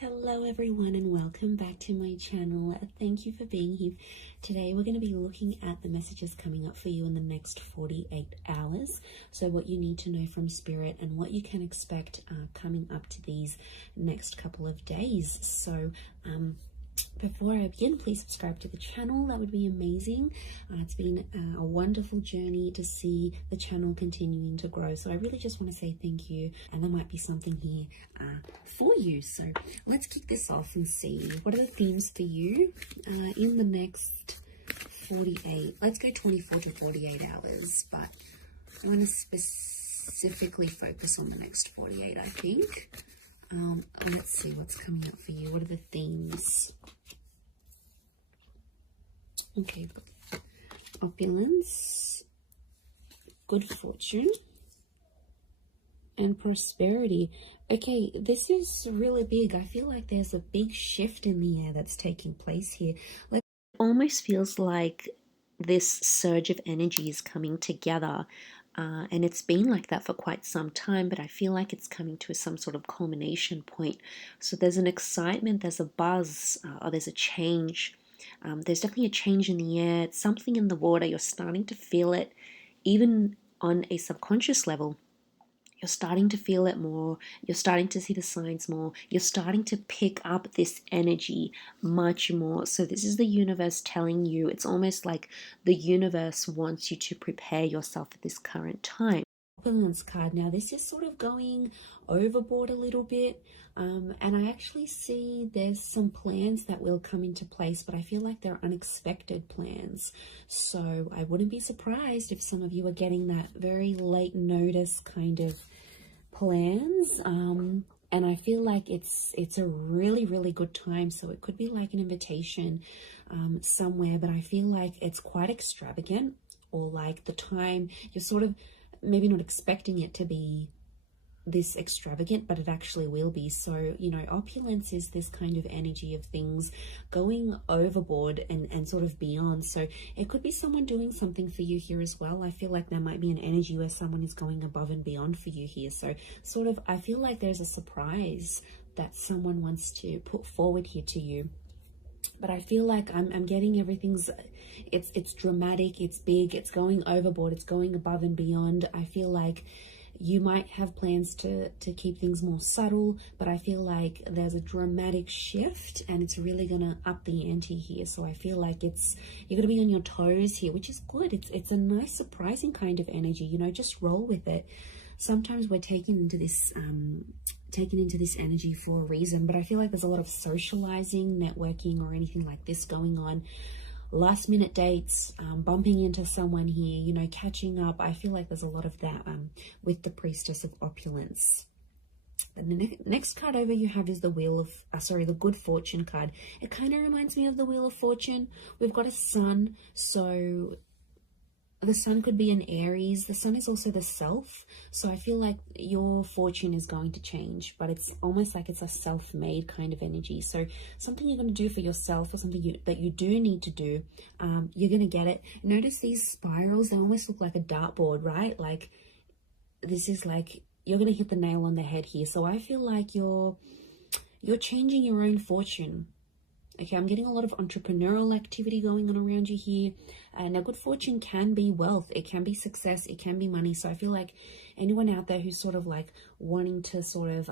Hello everyone and welcome back to my channel. Thank you for being here. Today we're going to be looking at the messages coming up for you in the next 48 hours. So what you need to know from Spirit and what you can expect coming up to these next couple of days. So before I begin, please subscribe to the channel. That would be amazing. It's been a wonderful journey to see the channel continuing to grow. So I really just want to say thank you. And there might be something here for you. So let's kick this off and see what are the themes for you in the next 48. Let's go 24 to 48 hours. But I want to specifically focus on the next 48, I think. Let's see what's coming up for you. What are the themes? Okay, opulence, good fortune, and prosperity. Okay, this is really big. I feel like there's a big shift in the air that's taking place here. Like, it almost feels like this surge of energy is coming together. And it's been like that for quite some time, but I feel like it's coming to some sort of culmination point. So there's an excitement, there's a buzz, or there's a change. There's definitely a change in the air. It's something in the water. You're starting to feel it, even on a subconscious level. You're starting to feel it more. You're starting to see the signs more. You're starting to pick up this energy much more. So this is the universe telling you. It's almost like the universe wants you to prepare yourself at this current time. Opulence card. Now this is sort of going overboard a little bit. And I actually see there's some plans that will come into place, but I feel like they're unexpected plans. So I wouldn't be surprised if some of you are getting that very late notice kind of plans. And I feel like it's a really, really good time. So it could be like an invitation somewhere, but I feel like it's quite extravagant, or like the time you're sort of maybe not expecting it to be this extravagant, but it actually will be. So, you know, opulence is this kind of energy of things going overboard and sort of beyond. So it could be someone doing something for you here as well. I feel like there might be an energy where someone is going above and beyond for you here. So sort of, I feel like there's a surprise that someone wants to put forward here to you. But I feel like I'm getting everything's, it's dramatic, it's big, it's going overboard, it's going above and beyond. I feel like you might have plans to keep things more subtle, but I feel like there's a dramatic shift and it's really gonna up the ante here. So I feel like you're gonna be on your toes here, which is good. It's a nice, surprising kind of energy, you know, just roll with it. Sometimes we're taken into this energy for a reason, but I feel like there's a lot of socializing, networking, or anything like this going on. Last minute dates, bumping into someone here, you know, catching up. I feel like there's a lot of that with the Priestess of Opulence. And the next card over you have is the Wheel of, the Good Fortune card. It kind of reminds me of the Wheel of Fortune. We've got a sun, so the sun could be an Aries. The sun is also the self. So I feel like your fortune is going to change, but it's almost like it's a self-made kind of energy. So something you're going to do for yourself, or something that you do need to do, you're going to get it. Notice these spirals, they almost look like a dartboard, right? Like this is like, you're going to hit the nail on the head here. So I feel like you're changing your own fortune. Okay, I'm getting a lot of entrepreneurial activity going on around you here. Now, good fortune can be wealth. It can be success. It can be money. So I feel like anyone out there who's sort of like wanting to sort of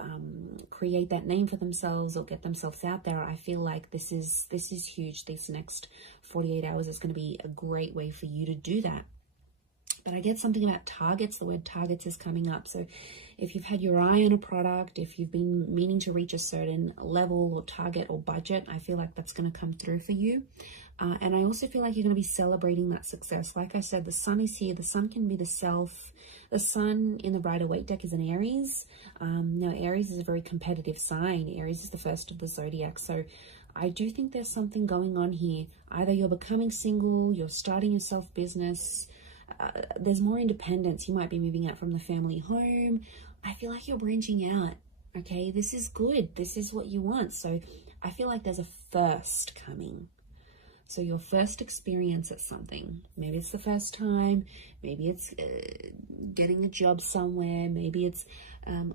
create that name for themselves or get themselves out there, I feel like this is huge. These next 48 hours is going to be a great way for you to do that. But I get something about targets. The word targets is coming up. So if you've had your eye on a product, if you've been meaning to reach a certain level or target or budget, I feel like that's going to come through for you. And I also feel like you're going to be celebrating that success. Like I said, the sun is here. The sun can be the self. The sun in the Rider-Waite deck is an Aries. Now, Aries is a very competitive sign. Aries is the first of the zodiac. So I do think there's something going on here. Either you're becoming single, you're starting your self-business, there's more independence. You might be moving out from the family home. I feel like you're branching out. Okay, this is good. This is what you want. So I feel like there's a first coming. So your first experience at something. Maybe it's the first time. Maybe it's getting a job somewhere. Maybe it's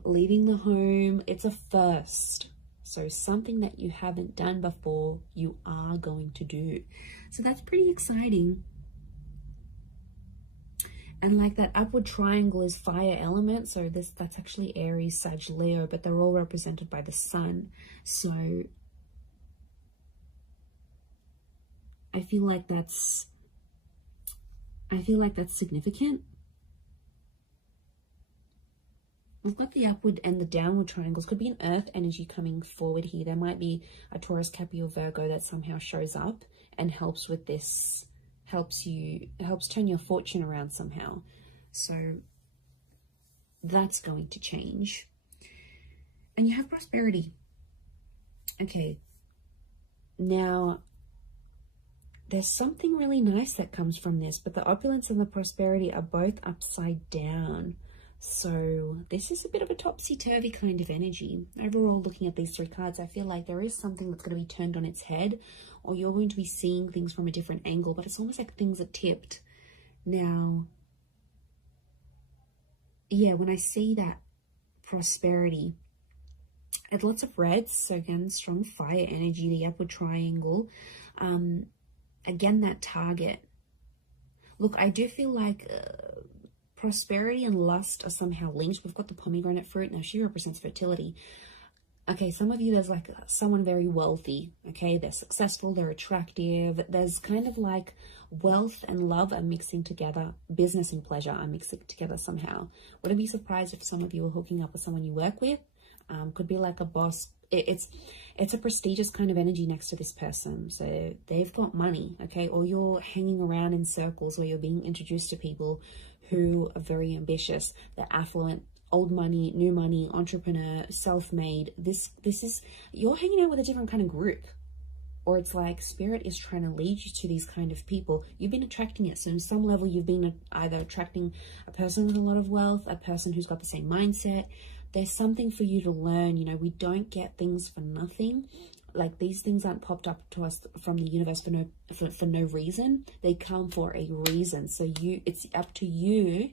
leaving the home. It's a first. So something that you haven't done before, you are going to do. So that's pretty exciting. And like that upward triangle is fire element. So that's actually Aries, Sag, Leo, but they're all represented by the sun. So I feel like that's significant. We've got the upward and the downward triangles. Could be an earth energy coming forward here. There might be a Taurus, Capricorn, or Virgo that somehow shows up and helps with this, helps turn your fortune around somehow. So that's going to change. And you have prosperity. Okay. Now, there's something really nice that comes from this, but the opulence and the prosperity are both upside down. So this is a bit of a topsy-turvy kind of energy. Overall, looking at these three cards, I feel like there is something that's going to be turned on its head, or you're going to be seeing things from a different angle, but it's almost like things are tipped. Now, yeah, when I see that prosperity, it's lots of reds. So again, strong fire energy, the upward triangle. Again, that target. Look, I do feel like prosperity and lust are somehow linked. We've got the pomegranate fruit. Now, she represents fertility. Okay, some of you, there's like someone very wealthy. Okay, they're successful, they're attractive. There's kind of like wealth and love are mixing together. Business and pleasure are mixing together somehow. Wouldn't be surprised if some of you are hooking up with someone you work with. Could be like a boss. It's a prestigious kind of energy next to this person. So they've got money, okay? Or you're hanging around in circles where you're being introduced to people who are very ambitious. They're affluent, old money, new money, entrepreneur, self-made. This is, you're hanging out with a different kind of group. Or it's like spirit is trying to lead you to these kind of people. You've been attracting it. So on some level, you've been either attracting a person with a lot of wealth, a person who's got the same mindset. There's something for you to learn. You know, we don't get things for nothing. Like, these things aren't popped up to us from the universe for no reason. They come for a reason. So it's up to you,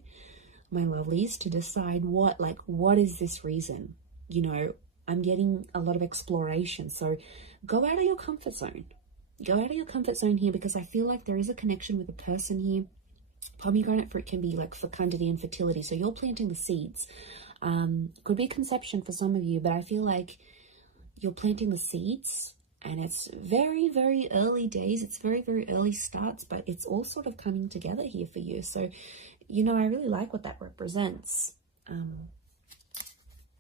my lovelies, to decide what is this reason? You know, I'm getting a lot of exploration. So go out of your comfort zone. Go out of your comfort zone here, because I feel like there is a connection with a person here. Pomegranate fruit can be like fecundity and fertility. So you're planting the seeds. Could be conception for some of you, but I feel like you're planting the seeds, and it's very, very early days. It's very, very early starts, but it's all sort of coming together here for you. So, you know, I really like what that represents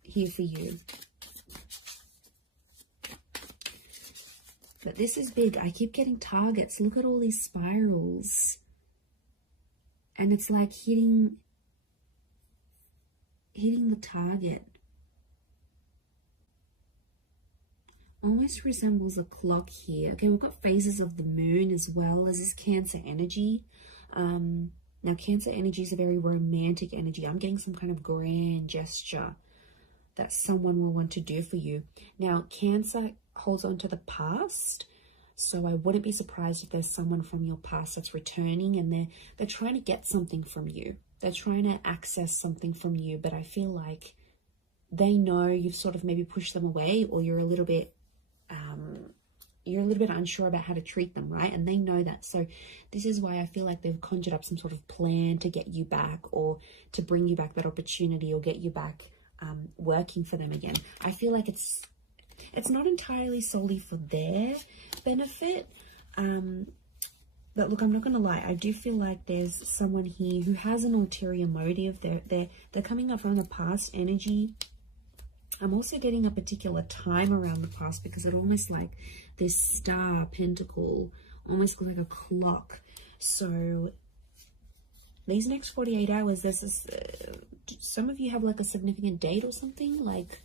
here for you. But this is big. I keep getting targets. Look at all these spirals. And it's like hitting the target. Almost resembles a clock here. Okay, we've got phases of the moon as well as this Cancer energy. Now, Cancer energy is a very romantic energy. I'm getting some kind of grand gesture that someone will want to do for you. Now, Cancer holds on to the past. So I wouldn't be surprised if there's someone from your past that's returning, and they're trying to get something from you. They're trying to access something from you, but I feel like they know you've sort of maybe pushed them away, or you're a little bit unsure about how to treat them, right? And they know that. So this is why I feel like they've conjured up some sort of plan to get you back, or to bring you back that opportunity, or get you back working for them again. I feel like it's not entirely solely for their benefit. But look, I'm not going to lie. I do feel like there's someone here who has an ulterior motive. They're coming up from the past energy. I'm also getting a particular time around the past, because it almost like this star pentacle, almost like a clock. So these next 48 hours, there's this, some of you have like a significant date or something. Like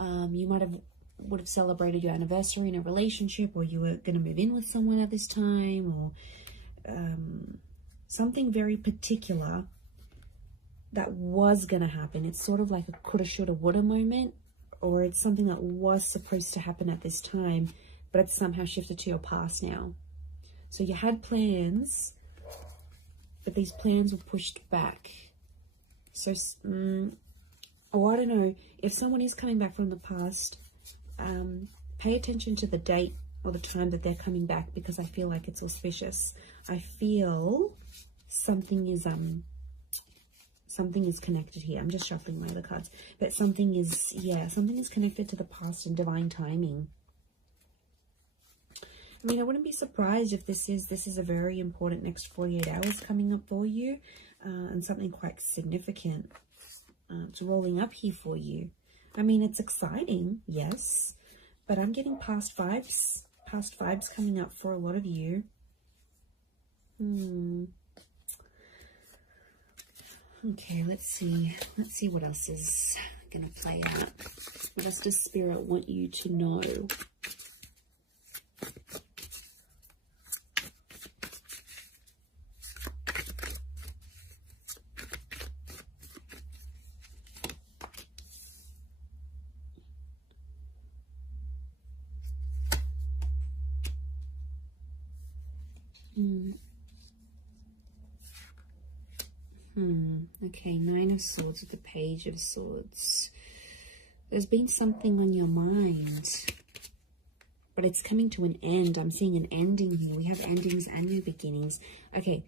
you would have celebrated your anniversary in a relationship, or you were going to move in with someone at this time, or something very particular that was going to happen. It's sort of like a coulda, shoulda, woulda moment, or it's something that was supposed to happen at this time, but it's somehow shifted to your past now. So you had plans, but these plans were pushed back. So, I don't know, if someone is coming back from the past, Pay attention to the date or the time that they're coming back, because I feel like it's auspicious. I feel something is connected here. I'm just shuffling my other cards, but something is, yeah, something is connected to the past and divine timing. I mean, I wouldn't be surprised if this is a very important next 48 hours coming up for you, and something quite significant it's rolling up here for you. I mean, it's exciting, yes, but I'm getting past vibes coming up for a lot of you. Okay, let's see what else is gonna play out. What else does Spirit want you to know? Okay, Nine of Swords with the Page of Swords. There's been something on your mind, but it's coming to an end. I'm seeing an ending here. We have endings and new beginnings. Okay,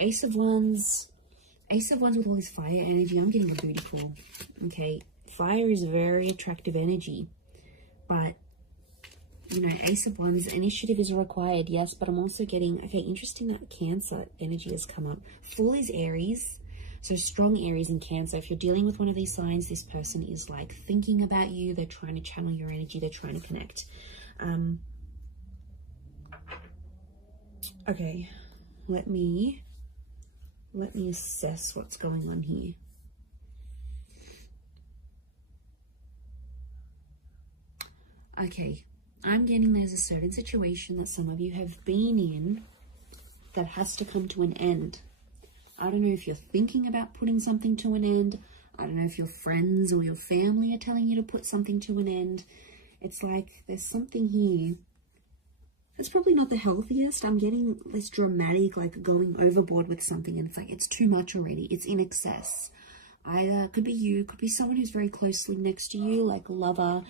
Ace of Wands with all this fire energy. I'm getting a booty call. Okay, fire is a very attractive energy, but you know, Ace of Wands, initiative is required, yes, but I'm also getting, okay, interesting that Cancer energy has come up. Fool is Aries, so strong Aries and Cancer. If you're dealing with one of these signs, this person is like thinking about you. They're trying to channel your energy. They're trying to connect. Okay, let me assess what's going on here. Okay. I'm getting there's a certain situation that some of you have been in that has to come to an end. I don't know if you're thinking about putting something to an end. I don't know if your friends or your family are telling you to put something to an end. It's like there's something here. It's probably not the healthiest. I'm getting this dramatic, like going overboard with something, and it's like it's too much already. It's in excess. Either could be you, could be someone who's very closely next to you, like a lover.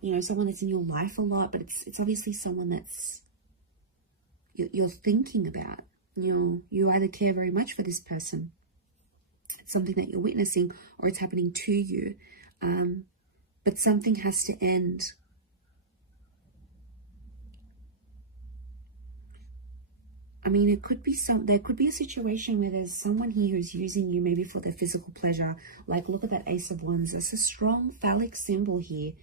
You know, someone that's in your life a lot, but it's obviously someone that's you're thinking about. You either care very much for this person, it's something that you're witnessing, or it's happening to you. But something has to end. I mean, there could be a situation where there's someone here who's using you maybe for their physical pleasure. Like, look at that Ace of Wands. There's a strong phallic symbol here.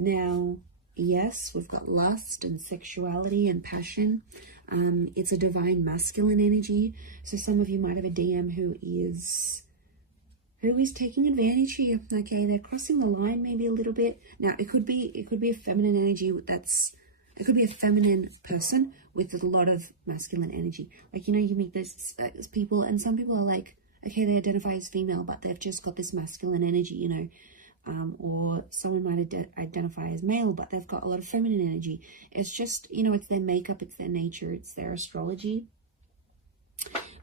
Now, yes, we've got lust and sexuality and passion. It's a divine masculine energy. So some of you might have a DM who is taking advantage here. Okay, they're crossing the line maybe a little bit. Now, it could be a feminine energy it could be a feminine person with a lot of masculine energy. Like, you know, you meet those people, and some people are like, okay, they identify as female, but they've just got this masculine energy, you know. Or someone might identify as male, but they've got a lot of feminine energy. It's just, you know, it's their makeup, it's their nature, it's their astrology.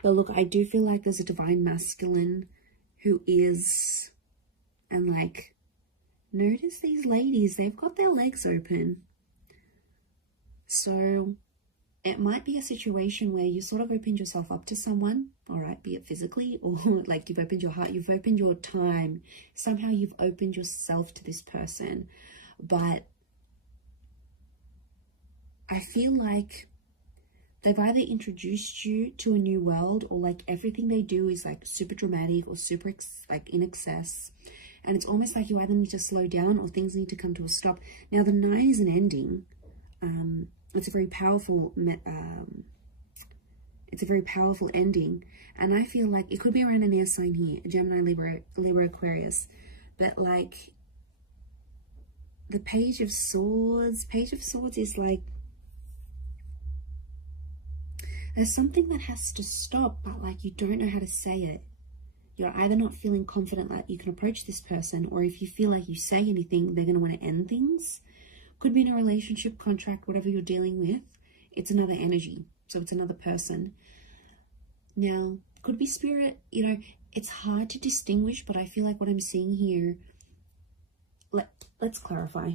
But look, I do feel like there's a divine masculine who is, and like, notice these ladies, they've got their legs open. So it might be a situation where you sort of opened yourself up to someone, all right, be it physically or like you've opened your heart, you've opened your time, somehow you've opened yourself to this person. But I feel like they've either introduced you to a new world, or like everything they do is like super dramatic or super like in excess. And it's almost like you either need to slow down or things need to come to a stop. Now, the 9 is an ending. It's a very powerful ending, and I feel like it could be around an air sign here, Gemini, Libra, Aquarius, but like the Page of Swords is like there's something that has to stop, but like you don't know how to say it. You're either not feeling confident that you can approach this person, or if you feel like you say anything, they're going to want to end things. Could be in a relationship, contract, whatever you're dealing with. It's another energy. So it's another person. Now, could be spirit. You know, it's hard to distinguish, but I feel like what I'm seeing here, let's clarify,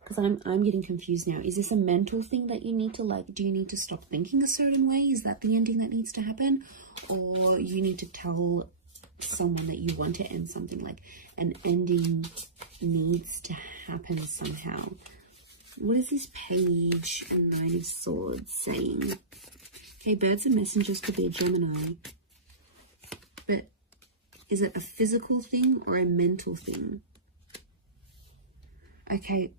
because I'm getting confused now. Is this a mental thing that you need to, like, do you need to stop thinking a certain way? Is that the ending that needs to happen? Or you need to tell someone that you want to end something, like an ending needs to happen somehow? What is this Page and Nine of Swords saying? Okay, birds and messengers could be a Gemini. But is it a physical thing or a mental thing? Okay,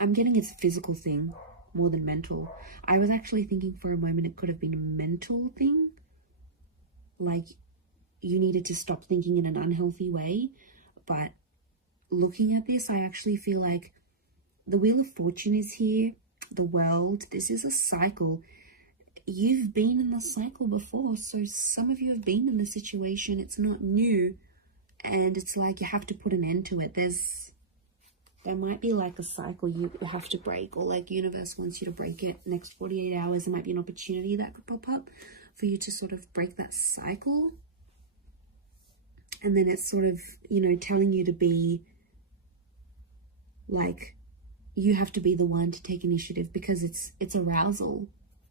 I'm getting it's a physical thing more than mental. I was actually thinking for a moment it could have been a mental thing. Like, you needed to stop thinking in an unhealthy way. But looking at this, I actually feel like the Wheel of Fortune is here. The World. This is a cycle. You've been in the cycle before. So some of you have been in the situation. It's not new. And it's like you have to put an end to it. There might be like a cycle you have to break, or like universe wants you to break it. Next 48 hours, there might be an opportunity that could pop up for you to sort of break that cycle. And then it's sort of, you know, telling you to be like, you have to be the one to take initiative, because it's arousal.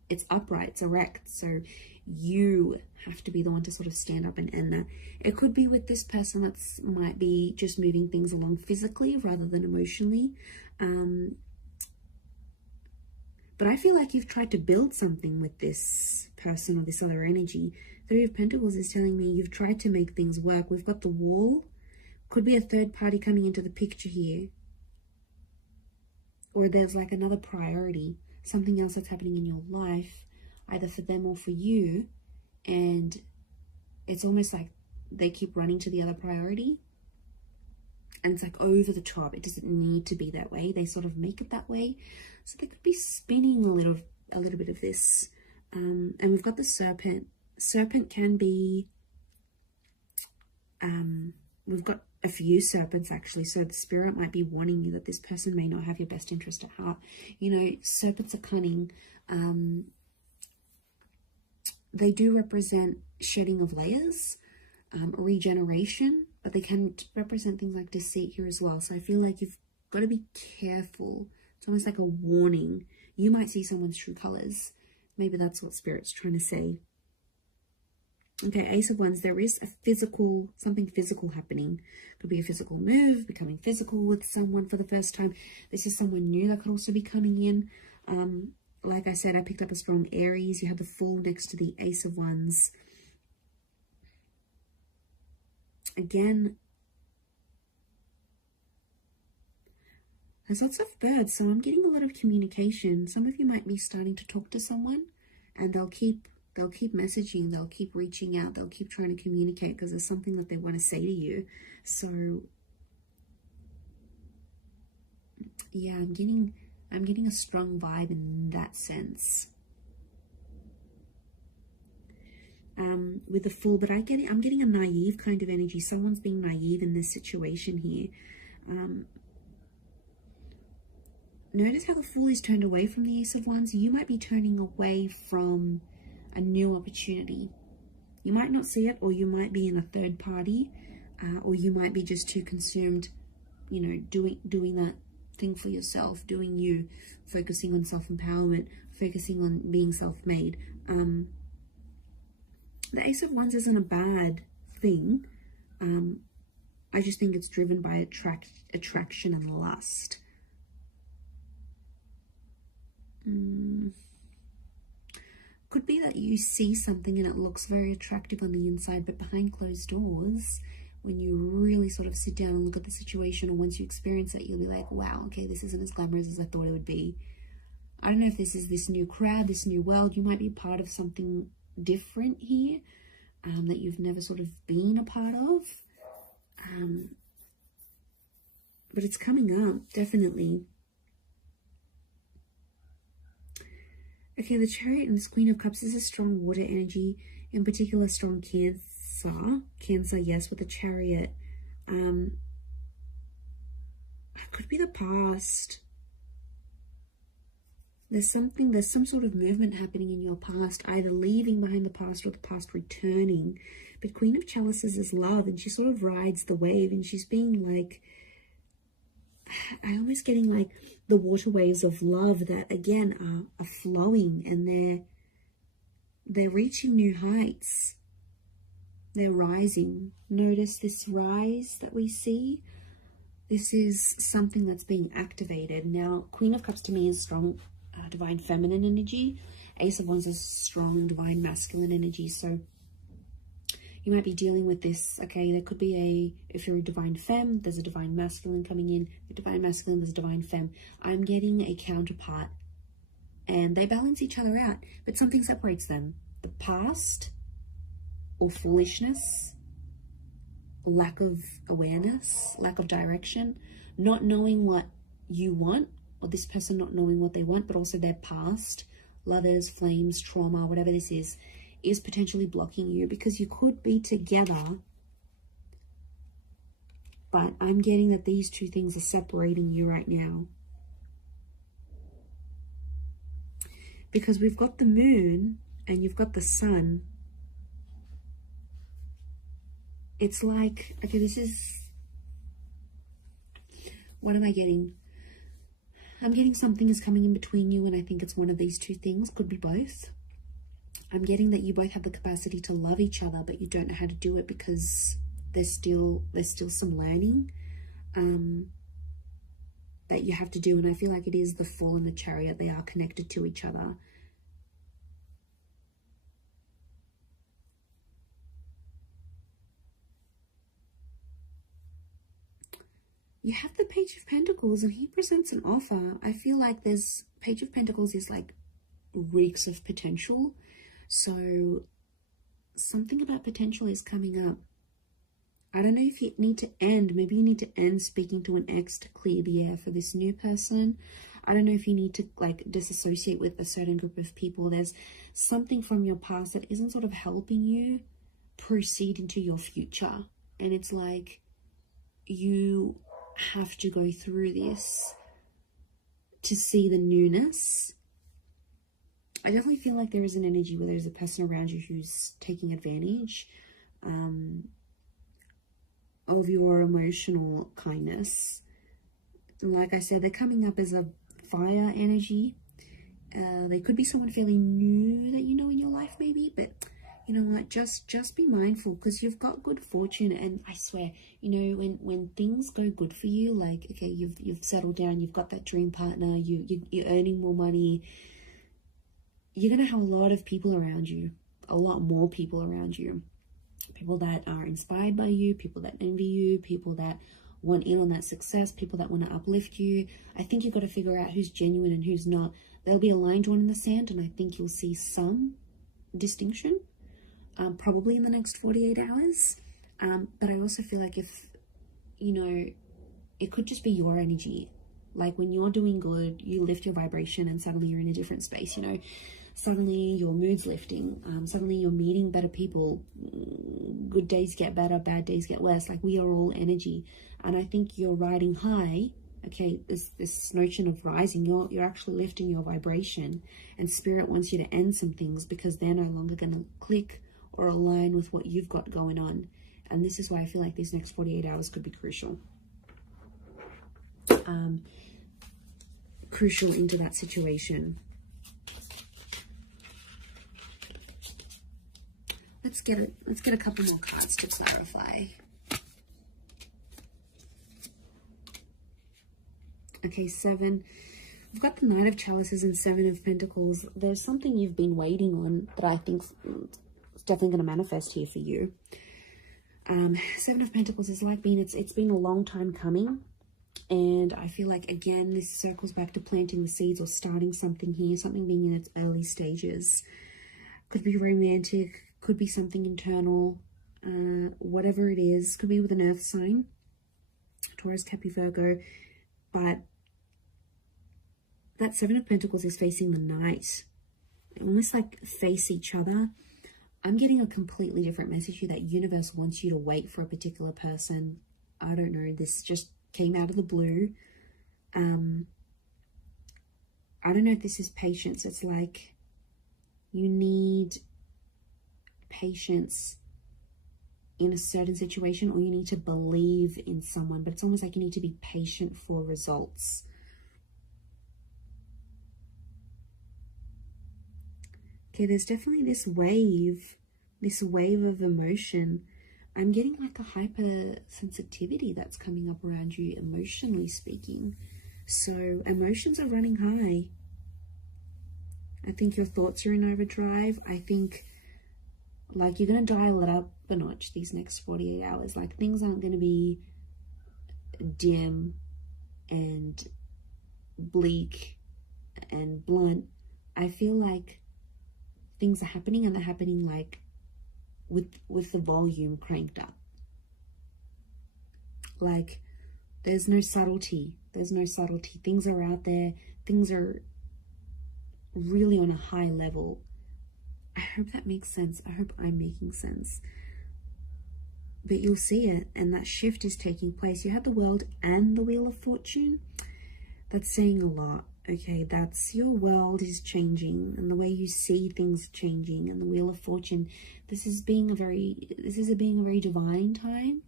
It's upright, it's erect. So you have to be the one to sort of stand up and end that. It could be with this person that's might be just moving things along physically rather than emotionally. But I feel like you've tried to build something with this person or this other energy. Three of Pentacles is telling me you've tried to make things work. We've got the Wall. Could be a third party coming into the picture here. Or there's like another priority, something else that's happening in your life, either for them or for you. And it's almost like they keep running to the other priority. And it's like over the top. It doesn't need to be that way. They sort of make it that way. So they could be spinning a little bit of this. And we've got the Serpent. Serpent can be, we've got a few serpents actually. So the spirit might be warning you that this person may not have your best interest at heart. You know, serpents are cunning. They do represent shedding of layers, regeneration, but they can represent things like deceit here as well. So I feel like you've got to be careful. It's almost like a warning. You might see someone's true colors. Maybe that's what Spirit's trying to say. Okay, Ace of Wands. There is a physical, something physical happening. Could be a physical move, becoming physical with someone for the first time. This is someone new that could also be coming in. Like I said, I picked up a strong Aries. You have the Fool next to the Ace of Wands. Again, there's lots of birds, so I'm getting a lot of communication. Some of you might be starting to talk to someone, and they'll keep messaging, they'll keep reaching out, they'll keep trying to communicate because there's something that they want to say to you. So yeah, I'm getting a strong vibe in that sense. With the Fool, but I'm getting a naive kind of energy. Someone's being naive in this situation here. Notice how the Fool is turned away from the Ace of Wands. You might be turning away from a new opportunity. You might not see it, or you might be in a third party, or you might be just too consumed, you know, doing that thing for yourself, doing you, focusing on self-empowerment, focusing on being self-made. The Ace of Wands isn't a bad thing. I just think it's driven by attraction and lust. Could be that you see something and it looks very attractive on the inside, but behind closed doors, when you really sort of sit down and look at the situation, or once you experience it, you'll be like, wow, okay, this isn't as glamorous as I thought it would be. I don't know if this is this new crowd, this new world. You might be part of something different here, that you've never sort of been a part of. But it's coming up, definitely. Okay, the Chariot and this Queen of Cups is a strong water energy, in particular strong Cancer. Cancer, yes, with the Chariot. It could be the past. There's some sort of movement happening in your past, either leaving behind the past or the past returning. But Queen of Chalices is love, and she sort of rides the wave, and she's being like, I'm almost getting like the water waves of love that again are flowing, and they're reaching new heights. They're rising. Notice this rise that we see. This is something that's being activated. Now, Queen of Cups to me is strong divine feminine energy. Ace of Wands is strong divine masculine energy. So you might be dealing with this. Okay, there could be if you're a divine femme, there's a divine masculine coming in. A divine masculine, there's a divine femme. I'm getting a counterpart, and they balance each other out, but something separates them. The past or foolishness, lack of awareness, lack of direction, not knowing what you want, or this person not knowing what they want, but also their past, lovers, flames, trauma, whatever this is potentially blocking you, because you could be together, but I'm getting that these two things are separating you right now. Because we've got the moon and you've got the sun. It's like, okay, this is, what am I getting? I'm getting something is coming in between you, and I think it's one of these two things, could be both. I'm getting that you both have the capacity to love each other, but you don't know how to do it because there's still some learning that you have to do. And I feel like it is the Fool and the Chariot. They are connected to each other. You have the Page of Pentacles, and he presents an offer. I feel like there's Page of Pentacles is like reeks of potential. So something about potential is coming up. I don't know if you need to end. Maybe you need to end speaking to an ex to clear the air for this new person. I don't know if you need to like disassociate with a certain group of people. There's something from your past that isn't sort of helping you proceed into your future. And it's like you have to go through this to see the newness. I definitely feel like there is an energy where there's a person around you who's taking advantage of your emotional kindness. Like I said, they're coming up as a fire energy. They could be someone fairly new that you know in your life maybe, but you know what, just be mindful, because you've got good fortune. And I swear, you know, when things go good for you, like okay, you've settled down, you've got that dream partner, you're earning more money, you're gonna have a lot of people around you, a lot more people around you, people that are inspired by you, people that envy you, people that want in on that success, people that want to uplift you. I think you've got to figure out who's genuine and who's not. There'll be a line drawn in the sand, and I think you'll see some distinction probably in the next 48 hours. But I also feel like if, you know, it could just be your energy. Like when you're doing good, you lift your vibration and suddenly you're in a different space, you know. Suddenly your mood's lifting. Suddenly you're meeting better people. Good days get better, bad days get worse. Like we are all energy. And I think you're riding high. Okay, this notion of rising, you're actually lifting your vibration, and spirit wants you to end some things because they're no longer going to click or align with what you've got going on. And this is why I feel like these next 48 hours could be crucial. Crucial into that situation. Let's get a couple more cards to clarify. Okay, 7. We've got the Knight of Chalices and 7 of Pentacles. There's something you've been waiting on that I think is definitely going to manifest here for you. 7 of Pentacles is like it's been a long time coming. And I feel like, again, this circles back to planting the seeds or starting something here, something being in its early stages. Could be romantic, could be something internal, whatever it is. Could be with an earth sign, Taurus, Capricorn, Virgo. But that 7 of Pentacles is facing the Knight. They almost like face each other. I'm getting a completely different message here, that universe wants you to wait for a particular person. I don't know, this just came out of the blue. I don't know if this is patience. It's like you need patience in a certain situation, or you need to believe in someone, but it's almost like you need to be patient for results. Okay, there's definitely this wave of emotion. I'm getting like a hypersensitivity that's coming up around you, emotionally speaking. So emotions are running high. I think your thoughts are in overdrive. I think like you're going to dial it up a notch these next 48 hours. Like things aren't going to be dim and bleak and blunt. I feel like things are happening, and they're happening like with the volume cranked up. Like there's no subtlety. Things are out there. Things are really on a high level. I hope that makes sense. I hope I'm making sense. But you'll see it, and that shift is taking place. You have the World and the Wheel of Fortune. That's saying a lot. Okay, that's your world is changing, and the way you see things changing. And the Wheel of Fortune, this is being a very divine time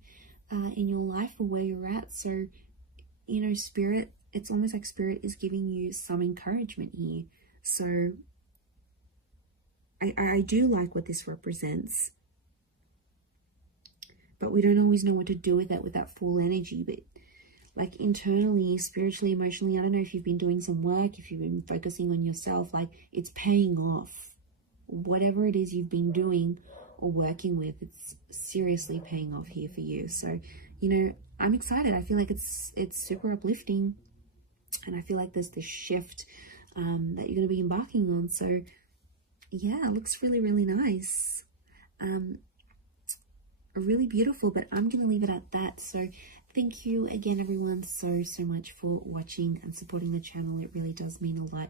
in your life, or where you're at. So, you know, Spirit, it's almost like Spirit is giving you some encouragement here. So I do like what this represents, but we don't always know what to do with that full energy. But like internally, spiritually, emotionally, I don't know if you've been doing some work, if you've been focusing on yourself, like it's paying off. Whatever it is you've been doing or working with, it's seriously paying off here for you. So, you know, I'm excited. I feel like it's super uplifting, and I feel like there's this shift that you're going to be embarking on. So yeah, it looks really, really nice. Really beautiful, but I'm going to leave it at that. So thank you again, everyone, so much for watching and supporting the channel. It really does mean a lot.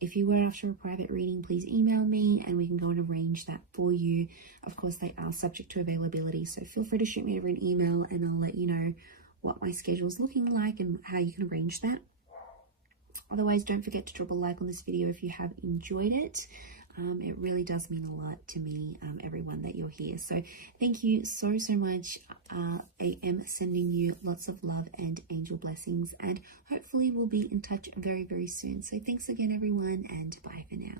If you were after a private reading, please email me and we can go and arrange that for you. Of course, they are subject to availability, so feel free to shoot me over an email and I'll let you know what my schedule is looking like and how you can arrange that. Otherwise, don't forget to drop a like on this video if you have enjoyed it. It really does mean a lot to me, everyone, that you're here. So thank you so much. I am sending you lots of love and angel blessings, and hopefully we'll be in touch very, very soon. So thanks again, everyone, and bye for now.